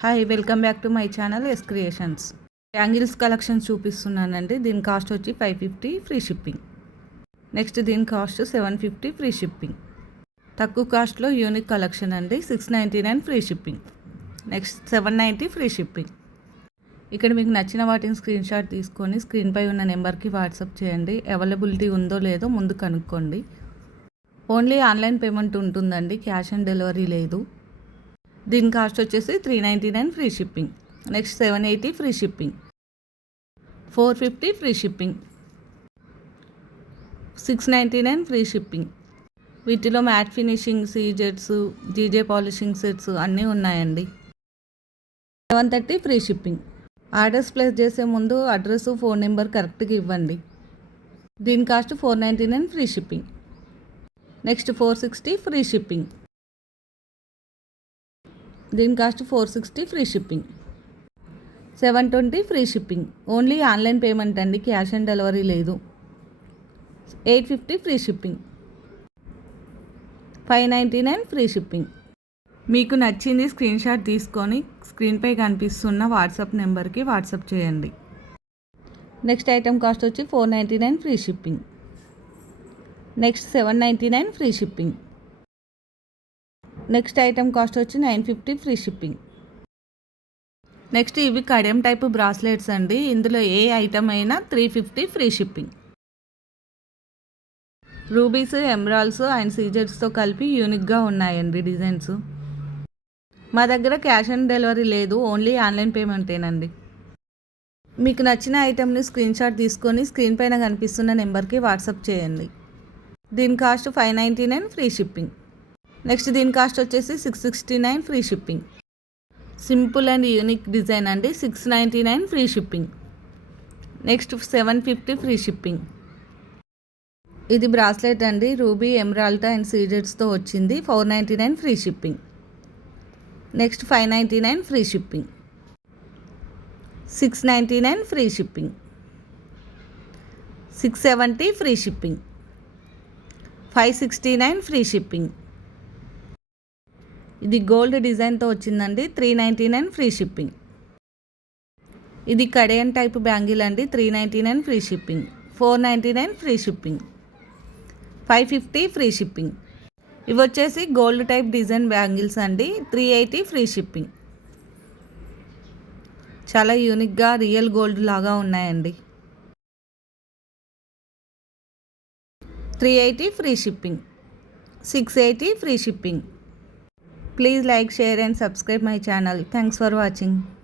Hi welcome back to my channel S creations angles collections చూపిస్తున్నానండి. దీని cost వచ్చి five fifty free shipping next దీని cost seven fifty free shipping తక్కువ కాస్ట్లో unique collection అండి. Six ninety nine free shipping next seven ninety free shipping ఇక్కడ మీకు నచ్చిన వాటిని స్క్రీన్ షాట్ తీసుకొని స్క్రీన్పై ఉన్న నెంబర్కి వాట్సాప్ చేయండి. అవైలబిలిటీ ఉందో లేదో ముందు కనుక్కోండి. ఓన్లీ ఆన్లైన్ పేమెంట్ ఉంటుందండి. క్యాష్ ఆన్ డెలివరీ లేదు. దీని కాస్ట్ వచ్చేసి three ninety nine free shipping next seven eighty free shipping four fifty free shipping six ninety nine free shipping వీటిలో మ్యాట్ ఫినిషింగ్ సీజెట్స్ జీజే పాలిషింగ్ సెట్స్ అన్నీ ఉన్నాయండి. Seven thirty free shipping orders place చేసే ముందు address phone number కరెక్ట్గా ఇవ్వండి. దీని cost four ninety nine free shipping next four sixty free shipping దీని cost four sixty free shipping. Seven twenty free shipping. Only online payment అండి cash on delivery లేదు. Eight fifty free shipping. Five ninety nine free shipping. మీకు నచ్చింది screen shot తీసుకొని స్క్రీన్పై కనిపిస్తున్న WhatsApp నెంబర్కి WhatsApp చేయండి. నెక్స్ట్ ఐటెం కాస్ట్ వచ్చి four ninety nine free shipping. Next seven ninety nine free shipping. Next item cost వచ్చి nine fifty free shipping next ఇవి కడియం టైప్ బ్రాస్లెట్స్ అండి. ఇందులో ఏ ఐటమ్ అయినా three fifty free shipping rubies emeralds and సీజర్స్తో కలిపి యూనిక్గా ఉన్నాయండి డిజైన్స్ మా దగ్గర క్యాష్ ఆన్ డెలివరీ లేదు ఓన్లీ ఆన్లైన్ పేమెంటేనండి మీకు నచ్చిన ఐటెంని స్క్రీన్షాట్ తీసుకొని స్క్రీన్ పైన కనిపిస్తున్న నెంబర్కి వాట్సాప్ చేయండి. దీని cost five ninety nine free shipping next దీని కాస్ట్ వచ్చేసి six sixty nine free shipping. Simple and unique design అండి. Six ninety nine free shipping. Next seven fifty free shipping. ఇది బ్రాస్లెట్ అండి. రూబీ ఎమరాల్టా అండ్ సీజెట్స్తో వచ్చింది. Four ninety nine free shipping. Next five ninety nine free shipping. Six ninety nine free shipping. Six seventy free shipping. Five sixty nine free shipping. ఇది gold డిజైన్తో వచ్చిందండి. Three ninety nine free shipping. ఇది కడేన్ type bangle అండి. Three ninety nine free shipping. Four ninety nine free shipping. Five fifty free shipping. ఇవి వచ్చేసి gold type design bangles అండి. Three eighty free shipping. చాలా యూనిక్గా రియల్ గోల్డ్ లాగా ఉన్నాయండి. Three eighty free shipping. Six eighty free shipping. Please like, share and subscribe my channel. Thanks for watching.